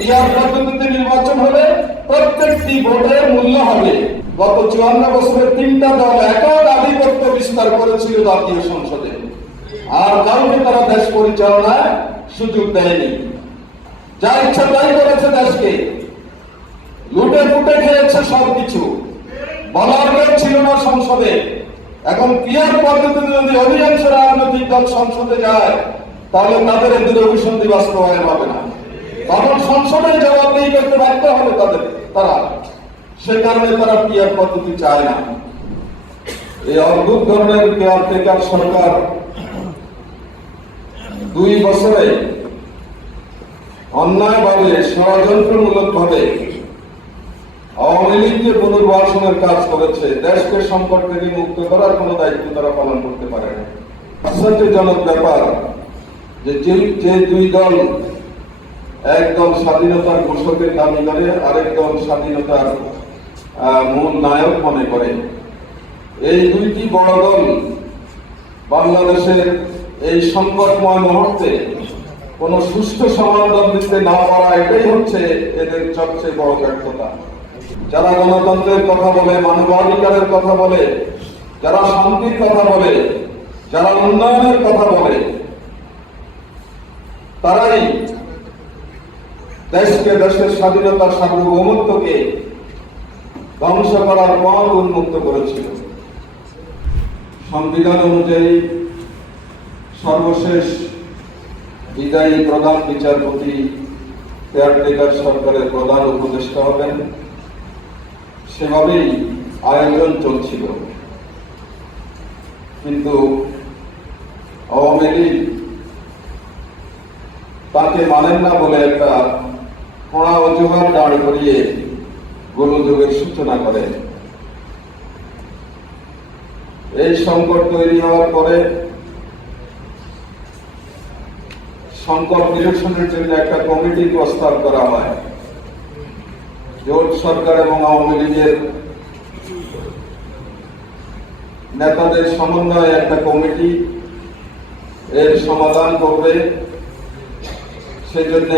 নির্বাচন হলে প্রত্যেকটি ভোটের মূল্য হবে। গত চুয়ান্ন বছরে তিনটা দল একক আধিপত্য বিস্তার করেছিল জাতীয় সংসদে। আর কাউকে তারা দেশ পরিচালনায় সুযোগ দেয়নি। যা ইচ্ছা তাই করেছে দেশকে। লুটে ফুটে খেয়েছে সবকিছু। বলার লোক ছিল না সংসদে। এখন পিয়ার পদ্ধতিতে যদি অধিকাংশ রাজনৈতিক দল সংসদে যায়, তাহলে তাদের এদের অভিসন্ধি বাস্তবায়ন হবে না। তখন সংসদের জবাবদেহি করতে বাধ্য হবে তাদের, তারা। সে কারণে তারা পিয়ার পদ্ধতি চায় না। এই অদ্ভুত ধরনের কেয়ার টেকার সরকার দুই বছরে অন্যায়ভাবে ষড়যন্ত্রমূলক ভাবে আওয়ামী লীগকে পুনর্বাসনের কাজ করেছে, দেশকে সংকট থেকে মুক্ত করার কোনো দায়িত্ব তারা পালন করতে পারে না। আশ্চর্যজনক ব্যাপার যে- যে দুই দল এক দল স্বাধীনতার ঘোষকের দাবি করে আরেক দল স্বাধীনতার মূল নায়ক মনে করে। এই দুইটি বড় দল বাংলাদেশের এই সংকটময় মুহূর্তে কোন সুষ্ঠু সমাধান দিতে না পারা, এটাই হচ্ছে এদের সবচেয়ে বড় ব্যর্থতা। যারা গণতন্ত্রের কথা বলে, মানবাধিকারের কথা বলে, যারা শান্তির কথা বলে, যারা উন্নয়নের কথা বলে, তারাই দেশকে দেশের স্বাধীনতা, সার্বভৌমত্বকে ধ্বংস করার পর উন্মুক্ত করেছিল। সংবিধান অনুযায়ী সর্বশেষ বিদায়ী প্রধান বিচারপতি কেয়ারটেকার সরকারের প্রধান উপদেষ্টা হবেন। সেভাবেই আয়োজন চলছিল। কিন্তু আওয়ামী লীগ তাকে মানেন না বলে একটা কড়া অজুহাত দাঁড় করিয়ে গোলযোগের সূচনা করে। এই সংকট তৈরি হওয়ার পরে সংকট নিরসনের জন্য একটা কমিটি প্রস্তাব করা হয়। জোট সরকার এবং আওয়ামী লীগের নেতাদের সমন্বয়ে একটা কমিটি এর সমাধান করবে। সেজন্য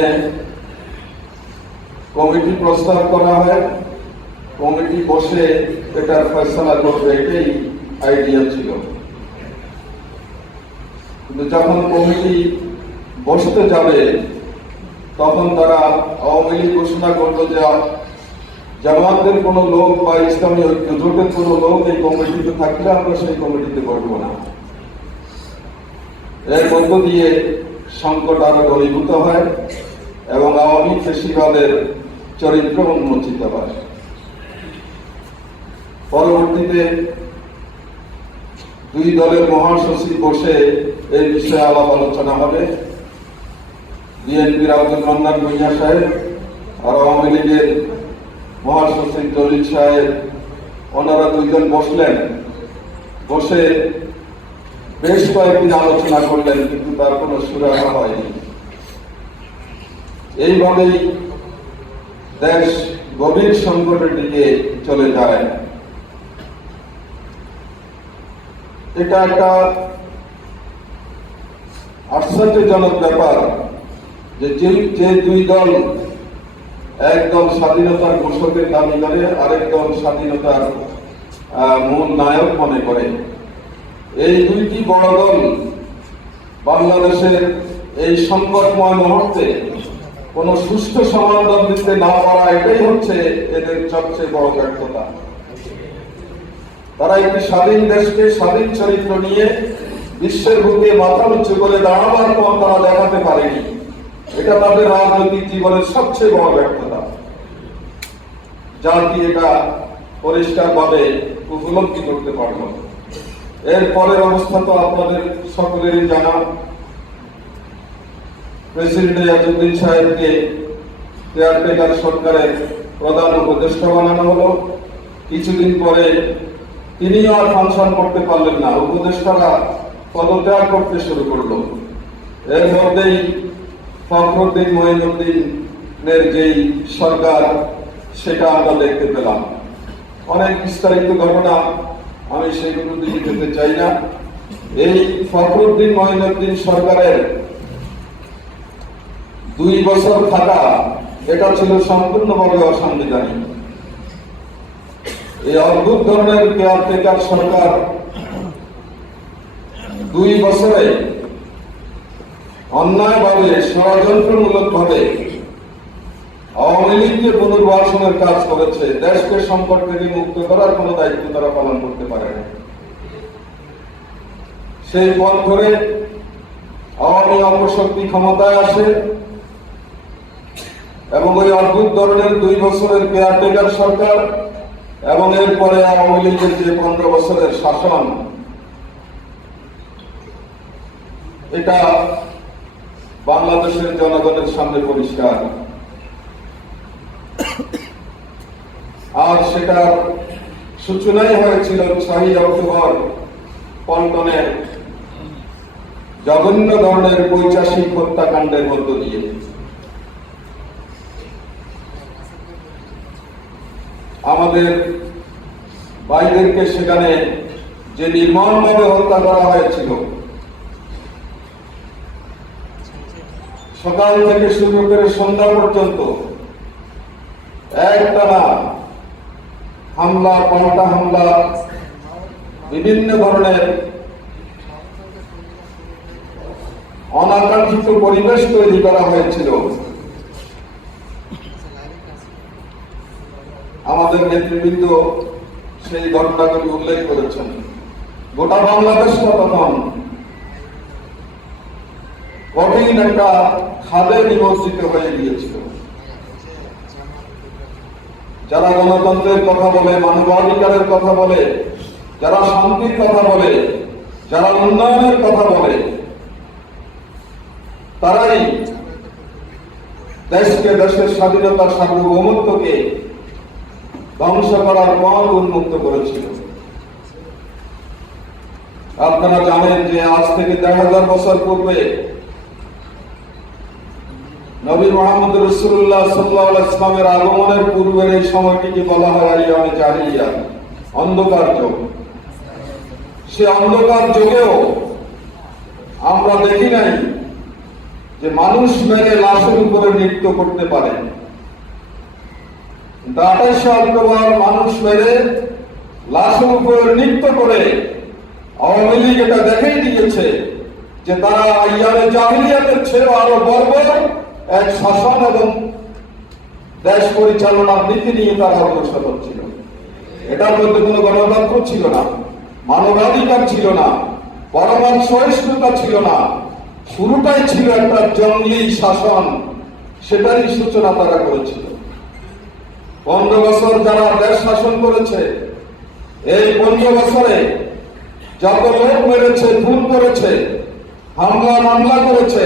কমিটি প্রস্তাব করা হয়। কমিটি বসে এটার ফয়সলা করবে এটাই আইডিয়া ছিল। কিন্তু যখন কমিটি বসতে যাবে, তখন তারা আওয়ামী লীগ ঘোষণা করল যে জামাতের কোন লোক বা ইসলামী ঐক্য জোটের কোন লোক এই কমিটিতে থাকলে আমরা সেই কমিটিতে বসবো না। এর মধ্য দিয়ে সংকট আরও ঘনীভূত হয় এবং আওয়ামী ফেসিবাদের চরিত্র উন্মোচিত হয় পরবর্তীতে দুই দলের মহাসচিব বসে এই বিষয়ে আলাপ আলোচনা হবে। বিএনপির আব্দুল রহমান ভূঁইয়া সাহেব আর আওয়ামী লীগের মহাসচিব দলিল সাহেব, ওনারা দুইজন বসলেন। বসে বেশ কয়েকদিন আলোচনা করলেন, কিন্তু তার কোনো সুরাহা হয়নি। এইভাবেই দেশ গভীর সংকটের দিকে চলে যায়। এটা একটা আশ্চর্যজনক ব্যাপার যে যে- দুই দল এক দল স্বাধীনতার ঘোষকের দাবি করে, আরেক দল স্বাধীনতার মূল নায়ক মনে করে। এই দুইটি বড় দল বাংলাদেশের এই সংকটময় মুহূর্তে কোন সুস্থ সমাধান দিতে না পারা, এটাই হচ্ছে এদের সবচেয়ে বড় ব্যর্থতা। তারা একটি স্বাধীন দেশকে, স্বাধীন চরিত্র নিয়ে বিশ্বের বুকে মাথা উঁচু করে দাঁড়াবার পর তারা দেখাতে পারেনি। এটা তাদের রাজনৈতিক জীবনের সবচেয়ে বড় ব্যর্থতা। জাতি এটা পরিষ্কার ভাবে উপলব্ধি করতে পারল এর পরের অবস্থা তো আপনাদের সকলেরই জানা। প্রেসিডেন্ট ইয়াজুদ্দিন সাহেবকে কেয়ারটেকার সরকারের প্রধান উপদেষ্টা বানানো হলো। কিছুদিন পরে তিনিও আর ফাংশন করতে পারলেন না। উপদেষ্টারা পদত্যাগ করতে শুরু করল। এর মধ্যেই ফখরুদ্দিন মহিনুদ্দিনের যেই সরকার, সেটা আমরা দেখতে পেলাম। অনেক বিস্তারিত ঘটনা আমি সেগুলো দিকে যেতে চাই না। এই ফখরুদ্দিন মহিনুদ্দিন সরকারের দুই বছর থাকা, এটা ছিল সম্পূর্ণভাবে অসাংবিধানিক। এই অদ্ভুত ধরনের কেয়ারটেকার সরকার দুই বছরে অন্যায়ভাবে ষড়যন্ত্রমূলক ভাবে আওয়ামী লীগকে পুনর্বাসনের কাজ করেছে। দেশকে সংকট থেকে মুক্ত করার কোন দায়িত্ব তারা পালন করতে পারে না। সেই পথ ধরে আওয়ামী অপশক্তি ক্ষমতায় আসে এবং ওই অদ্ভুত ধরনের দুই বছরের কেয়ারটেকার সরকার এবং এরপরে আওয়ামী লীগের যে পনেরো বছরের শাসন, এটা বাংলাদেশের জনগণের সামনে পরিষ্কার। আর সেটার সূচনাই হয়েছিল ছয়ই অক্টোবর পল্টনের জঘন্য ধরনের বৈচাসিক হত্যাকাণ্ডের মধ্য দিয়ে। আমাদের ভাইদেরকে সেখানে যে নির্মমভাবে হত্যা করা হয়েছিল, সকাল থেকে শুরু করে সন্ধ্যা পর্যন্ত একটানা হামলা, পাল্টা হামলা, বিভিন্ন ধরনের অনাকাঙ্ক্ষিত পরিবেশ তৈরি করা হয়েছিল। আমাদের নেতৃবৃন্দ সেই ঘটনাগুলি উল্লেখ করেছেন। গোটা বাংলাদেশটা তখন কঠিন একটা খাদে নিমজ্জিত হয়ে গিয়েছিল। যারা গণতন্ত্রের কথা বলে, মানবাধিকারের কথা বলে, যারা শান্তির কথা বলে, যারা উন্নয়নের কথা বলে, তারাই দেশকে দেশের স্বাধীনতার সার্বভৌমত্বকে ধ্বংস করার পথ উন্মুক্ত করেছিল। আপনারা জানেন যে আজ থেকে দেড় হাজার বছর পূর্বে নবী মোহাম্মদ রসুল্লাহ সাল্লাহ ইসলামের আগমনের পূর্বের এই সময়টিকে বলা হয় আইয়ামে জাহিলিয়া অন্ধকার যুগ। সে অন্ধকার যুগেও আমরা দেখি নাই যে মানুষ মেরে লাশের উপরে নৃত্য করতে পারে। আঠাইশে অক্টোবর মানুষ মেরে লাশের উপরে নৃত্য করে আওয়ামী লীগ এটা দেখেই দিয়েছে যে তারা ইয়ারে জাহিলিয়াতের ছেড়ে আরও বর্বর এক শাসন এবং দেশ পরিচালনার নীতি নিয়ে তারা অগ্রসর হচ্ছিল। এটার মধ্যে কোনো গণতন্ত্র ছিল না, মানবাধিকার ছিল না, পরমাণ সহিষ্ণুতা ছিল না, শুরুটাই ছিল একটা জঙ্গলি শাসন, সেটারই সূচনা তারা করেছিল। পনেরো বছর যারা দেশ শাসন করেছে, এই পনেরো বছরে যত লোক মেরেছে, খুন করেছে, হামলা, মামলা করেছে,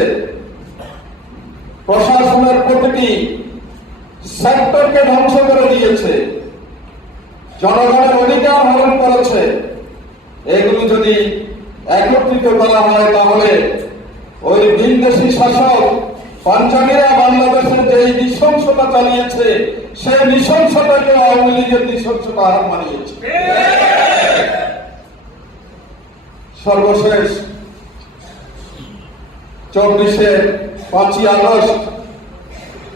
প্রশাসনের প্রতিটি সেক্টরকে ধ্বংস করে দিয়েছে, জনগণের অধিকার হরণ করেছে, এগুলো যদি একত্রিত করা হয় তাহলে ওই বিদেশি শাসক পাঞ্জাবিরা বাংলাদেশের যে নৃশংসতা চালিয়েছে, সেই নৃশংসতাকে আওয়ামী লীগের নৃশংসতা হার মানিয়েছে সর্বশেষ চব্বিশে পাঁচই আগস্ট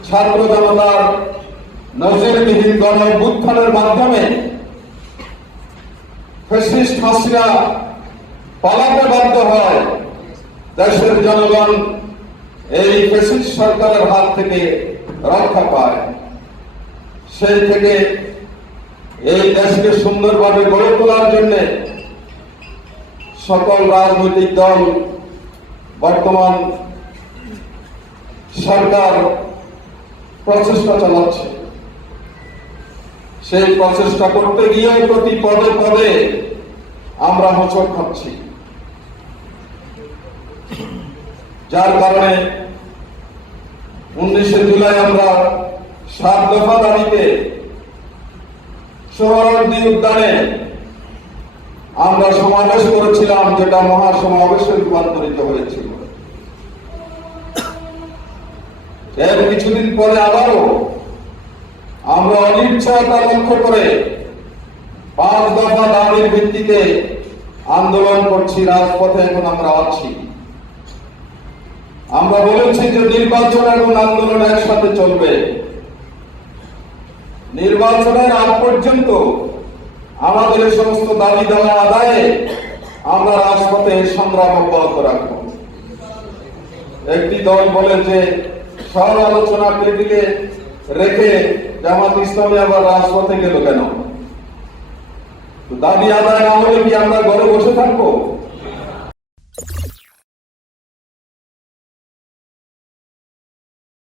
ছাত্র জনতার নজরবিহীন গণ অভ্যুত্থানের মাধ্যমে ফেসিস্ট হাসিনা পালাতে বাধ্য হয় দেশের জনগণ এই ফেসিস্ট সরকারের হাত থেকে রক্ষা পায়। সেই থেকে এই দেশকে সুন্দরভাবে গড়ে তোলার জন্য সকল রাজনৈতিক দল, বর্তমান সরকার প্রচেষ্টা চালাচ্ছে। সেই প্রচেষ্টা করতে গিয়ে প্রতি পদে পদে আমরা হোঁচট খাচ্ছি। যার কারণে উনিশে জুলাই আমরা সাত দফা দাবিতে সোহরাওয়ার্দী উদ্যানে আমরা সমাবেশ করেছিলাম, যেটা মহাসমাবেশে রূপান্তরিত হয়েছিল। এর কিছুদিন পরে আবারও আমরা অনিচ্ছাতা লক্ষ্য করে পাঁচ দফা দাবির ভিত্তিতে আন্দোলন করছি, রাজপথে এখন আমরা আছি। আমরা বলেছি যে নির্বাচন এবং আন্দোলন একসাথে চলবে। নির্বাচনের আগ পর্যন্ত আমাদের সমস্ত দাবি দেওয়া আদায়ে আমরা রাজপথে সংগ্রাম অব্যাহত রাখব। একটি দল বলে যে, সব আলোচনা টেবিলে রেখে জামাত ইসলামী আবার রাজপথে গেল কেন? দাবি আদায় না হলে কি আমরা ঘরে বসে থাকব?